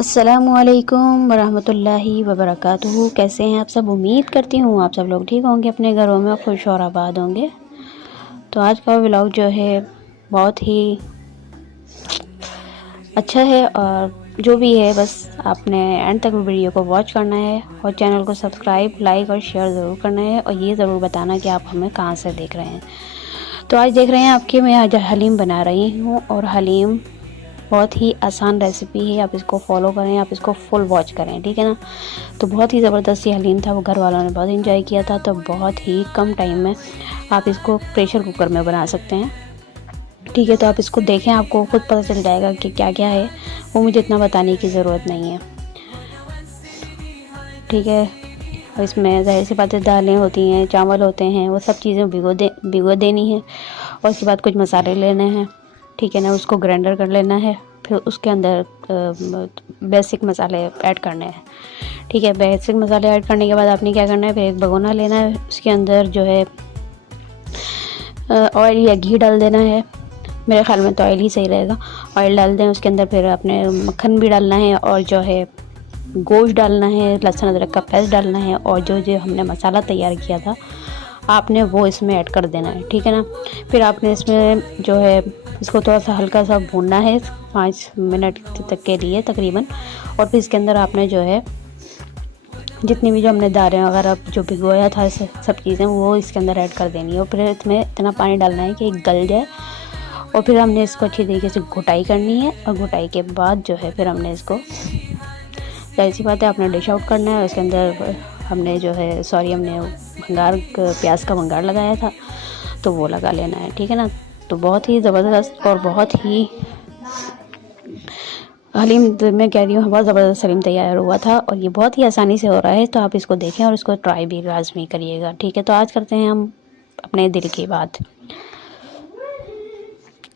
अस्सलामुअलैकुम वरहमतुल्लाहि वबरकातुहू। कैसे हैं आप सब? उम्मीद करती हूँ आप सब लोग ठीक होंगे, अपने घरों में खुश और आबाद होंगे। तो आज का व्लॉग जो है बहुत ही अच्छा है, और जो भी है बस आपने एंड तक वीडियो को वॉच करना है और चैनल को सब्सक्राइब, लाइक और शेयर ज़रूर करना है, और ये ज़रूर बताना कि आप हमें कहाँ से देख रहे हैं। तो आज देख रहे हैं आपके मैं आज हलीम बना रही हूँ, और हलीम बहुत ही आसान रेसिपी है। आप इसको फॉलो करें, आप इसको फुल वॉच करें, ठीक है ना। तो बहुत ही ज़बरदस्त ये हलीम था, वो घर वालों ने बहुत इंजॉय किया था। तो बहुत ही कम टाइम में आप इसको प्रेशर कुकर में बना सकते हैं, ठीक है। तो आप इसको देखें, आपको खुद पता चल जाएगा कि क्या क्या है, वो मुझे इतना बताने की ज़रूरत नहीं है, ठीक है। और इसमें ज़ाहिर सी बातें दालें होती हैं, चावल होते हैं, वो सब चीज़ें भिगो देनी है। और उसके बाद कुछ मसाले लेने हैं, ठीक है ना, उसको ग्राइंडर कर लेना है। फिर उसके अंदर बेसिक मसाले ऐड करने हैं, ठीक है। बेसिक मसाले ऐड करने के बाद आपने क्या करना है, फिर एक भगोना लेना है, उसके अंदर जो है ऑयल या घी डाल देना है। मेरे ख्याल में तो ऑयल ही सही रहेगा। ऑयल डाल दें, उसके अंदर फिर आपने मक्खन भी डालना है, और जो है गोश्त डालना है, लहसुन अदरक का पेस्ट डालना है, और जो जो हमने मसाला तैयार किया था आपने वो इसमें ऐड कर देना है, ठीक है ना। फिर आपने इसमें जो है इसको थोड़ा सा हल्का सा भूनना है 5 मिनट तक के लिए तकरीबन। और फिर इसके अंदर आपने जो है जितनी भी जो हमने दालें वगैरह जो भिगोया था सब चीज़ें वो इसके अंदर ऐड कर देनी है। और फिर इसमें इतना पानी डालना है कि गल जाए, और फिर हमने इसको अच्छी तरीके से घुटाई करनी है। और घुटाई के बाद जो है फिर हमने इसको, जाहिर सी बात है, आपने डिश आउट करना है। उसके अंदर हमने जो है हमने भंगार प्याज का भंगार लगाया था, तो वो लगा लेना है, ठीक है ना। तो बहुत ही ज़बरदस्त और बहुत ही हलीम, मैं कह रही हूँ बहुत ज़बरदस्त हलीम तैयार हुआ था, और ये बहुत ही आसानी से हो रहा है। तो आप इसको देखें और इसको ट्राई भी लाजमी करिएगा, ठीक है। तो आज करते हैं हम अपने दिल की बात।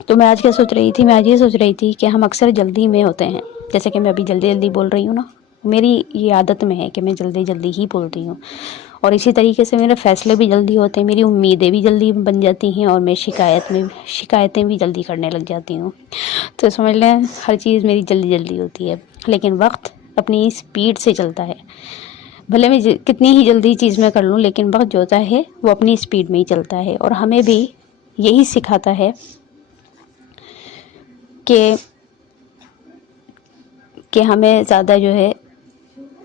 तो मैं आज क्या सोच रही थी, मैं आज ये सोच रही थी कि हम अक्सर जल्दी में होते हैं, जैसे कि मैं अभी जल्दी जल्दी बोल रही हूँ ना, मेरी ये आदत में है कि मैं जल्दी जल्दी ही बोलती हूँ। और इसी तरीके से मेरे फ़ैसले भी जल्दी होते हैं, मेरी उम्मीदें भी जल्दी बन जाती हैं, और मैं शिकायतें भी जल्दी करने लग जाती हूँ। तो समझ लें हर चीज़ मेरी जल्दी जल्दी होती है, लेकिन वक्त अपनी स्पीड से चलता है। भले मैं कितनी ही जल्दी चीज़ में कर लूँ, लेकिन वक्त जो होता है वो अपनी स्पीड में ही चलता है। और हमें भी यही सिखाता है कि हमें ज़्यादा जो है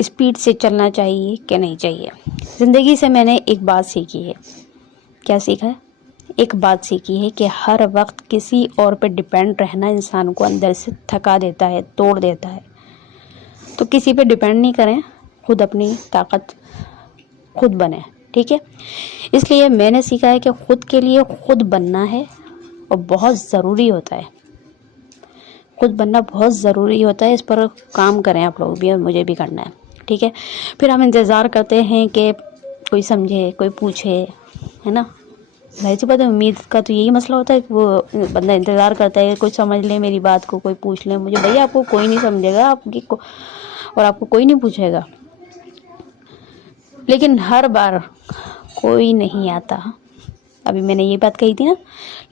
स्पीड से चलना चाहिए कि नहीं चाहिए। ज़िंदगी से मैंने एक बात सीखी है। क्या सीखा है? एक बात सीखी है कि हर वक्त किसी और पे डिपेंड रहना इंसान को अंदर से थका देता है, तोड़ देता है। तो किसी पे डिपेंड नहीं करें, खुद अपनी ताकत खुद बने, ठीक है। इसलिए मैंने सीखा है कि खुद के लिए खुद बनना है, और बहुत ज़रूरी होता है। खुद बनना बहुत ज़रूरी होता है, इस पर काम करें आप लोग भी, और मुझे भी करना है, ठीक है। फिर हम इंतज़ार करते हैं कि कोई समझे, कोई पूछे, है ना। जाहिर सी बात है, उम्मीद का तो यही मसला होता है कि वो बंदा इंतज़ार करता है कोई समझ ले मेरी बात को, कोई पूछ ले मुझे। भैया आपको कोई नहीं समझेगा आपकी को, और आपको कोई नहीं पूछेगा, लेकिन हर बार कोई नहीं आता। अभी मैंने ये बात कही थी ना,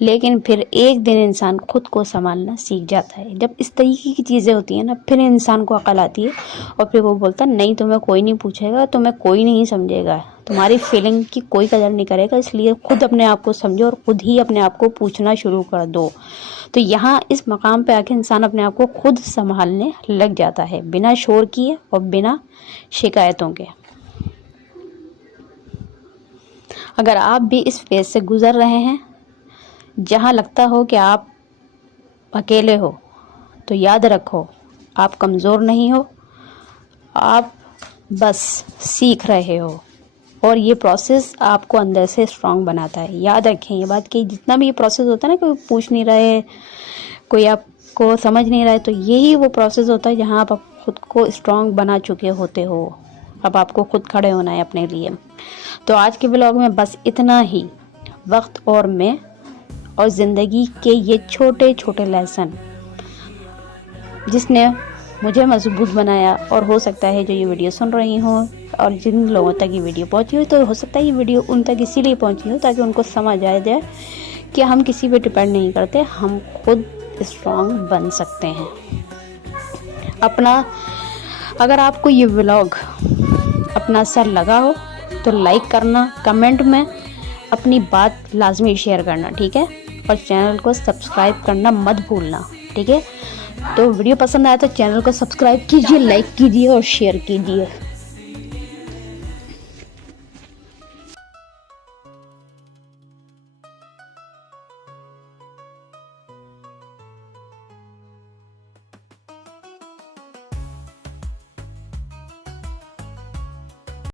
लेकिन फिर एक दिन इंसान खुद को संभालना सीख जाता है। जब इस तरीके की चीज़ें होती हैं ना, फिर इंसान को अकल आती है, और फिर वो बोलता है नहीं तुम्हें कोई नहीं पूछेगा, तुम्हें कोई नहीं समझेगा, तुम्हारी फीलिंग की कोई कदर नहीं करेगा, इसलिए खुद अपने आप को समझो और खुद ही अपने आप को पूछना शुरू कर दो। तो यहाँ इस मकाम पे आके इंसान अपने आप को खुद संभालने लग जाता है, बिना शोर किए और बिना शिकायतों के। अगर आप भी इस फेज से गुज़र रहे हैं जहाँ लगता हो कि आप अकेले हो, तो याद रखो आप कमज़ोर नहीं हो, आप बस सीख रहे हो, और ये प्रोसेस आपको अंदर से स्ट्रांग बनाता है। याद रखें ये बात कि जितना भी ये प्रोसेस होता है ना, कोई पूछ नहीं रहे, कोई आपको समझ नहीं रहा है, तो यही वो प्रोसेस होता है जहाँ आप खुद को स्ट्रांग बना चुके होते हो। अब आपको खुद खड़े होना है अपने लिए। तो आज के ब्लॉग में बस इतना ही। वक्त और मैं और ज़िंदगी के ये छोटे छोटे लेसन जिसने मुझे मजबूत बनाया, और हो सकता है जो ये वीडियो सुन रही हों और जिन लोगों तक ये वीडियो पहुंची हो, तो हो सकता है ये वीडियो उन तक इसीलिए पहुंची हो ताकि उनको समझ आ जाए कि हम किसी पे डिपेंड नहीं करते, हम खुद स्ट्रांग बन सकते हैं। अपना अगर आपको ये व्लॉग अपना असर लगा हो तो लाइक करना, कमेंट में अपनी बात लाजमी शेयर करना, ठीक है। और चैनल को सब्सक्राइब करना मत भूलना, ठीक है। तो वीडियो पसंद आया तो चैनल को सब्सक्राइब कीजिए, लाइक कीजिए और शेयर कीजिए।